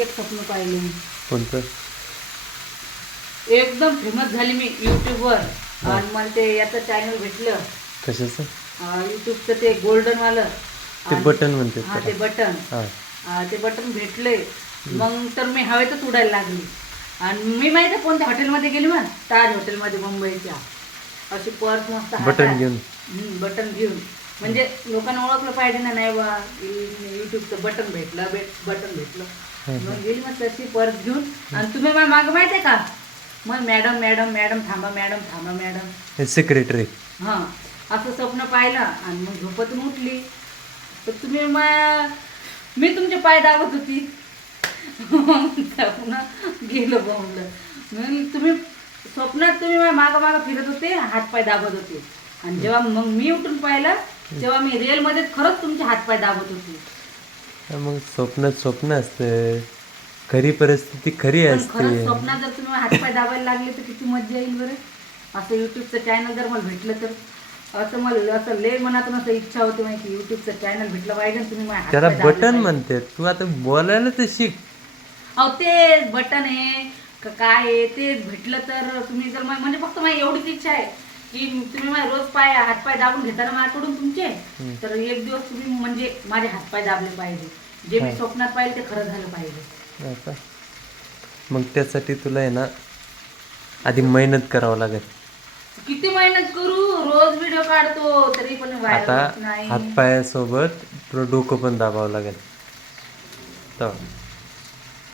एक स्वप्न पाहिले. कोणतं? एकदम फेमस झाली मी युट्यूबवर. आणि मला ते याचं चॅनल भेटलं. कशाचं? युट्यूबचं ते गोल्डनवालं. ते बटन म्हणते हा ते बटन. ते बटन भेटले. मग तर मी हवेतच उडायला लागली. आणि मी माहिती आहे कोणत्या हॉटेलमध्ये गेली मग, ताज हॉटेलमध्ये मुंबईच्या. अशी पर्स मस्त बटन घेऊन. बटन घेऊन म्हणजे लोकांना ओळखलं पाहिजे ना, नाही बा युट्यूबचं बटन भेटलं, बटन भेटलं. मग गेली मस्त अशी पर्स घेऊन. आणि तुम्ही मला मागं माहिती आहे का, मग मॅडम मॅडम मॅडम थांबा, मॅडम थांबा, मॅडम. सेक्रेटरी. हां असं स्वप्न पाहिलं. आणि मग झोपेतून उठली तर तुम्ही मी तुमचे पाय दाबत होती. स्वप्न गेलं बोंबलं. मग तुम्ही स्वप्नात तुम्ही मागं मागं फिरत होते, हातपाय दाबत होते. आणि जेव्हा मग मी उठून पाहिलं तेव्हा मी रिअलमध्ये खरंच तुमचे हातपाय दाबत होते. मग स्वप्न स्वप्न असतं, खरी परिस्थिती खरी पण असते. खरंच स्वप्नात जर तुम्ही हातपाय दाबायला लागले तर किती मजा येईल बरं. असं युट्यूबचं चॅनल जर मला भेटलं तर, असं मला असं लय मनातून असं इच्छा होती माहिती, युट्यूबचं चॅनल भेटलं पाहिजे. तुम्ही माझ्या त्याला हातपाय दाबले बटन पाहिजे. म्हणते. तू आता बोलायला तर शिक. अहो ते बटन आहे काय आहे ते भेटलं तर तुम्ही जर म्हणजे फक्त माझी एवढीच इच्छा आहे की तुम्ही माझे रोज हातपाय दाबून घेताना माझ्याकडून तुमचे, तर एक दिवस तुम्ही म्हणजे माझे हातपाय दाबले पाहिजे. जे मी स्वप्नात पाहिजे ते खरं झालं पाहिजे. मग त्यासाठी तुला आहे ना आधी मेहनत करावं लागेल. किती मेहनत करू, रोज व्हिडिओ काढतो तरी पण व्हायरल आता होत नाही. हातपायासोबत तुला डोकं पण दाबावं लागेल. तर